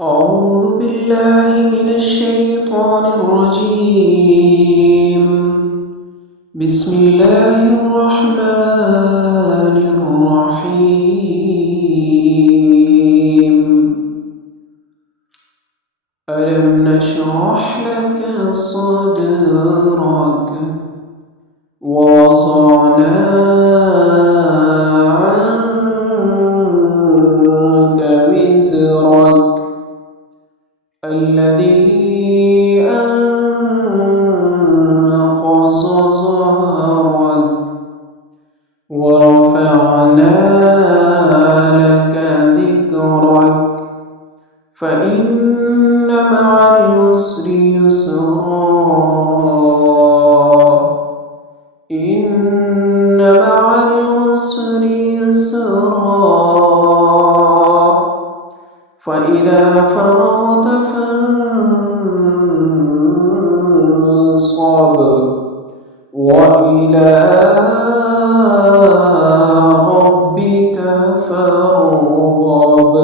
أعوذ بالله من الشيطان الرجيم. بسم الله الرحمن الرحيم. ألم نشرح لك صدرك ووضعنا عنك وزرك الذي أنقض ظهرك ورفعنا لك ذكرك فإن مع العسر يسرا إن مع العسر يسرا فإذا فرغت فانصب وإلى ربك فارغب.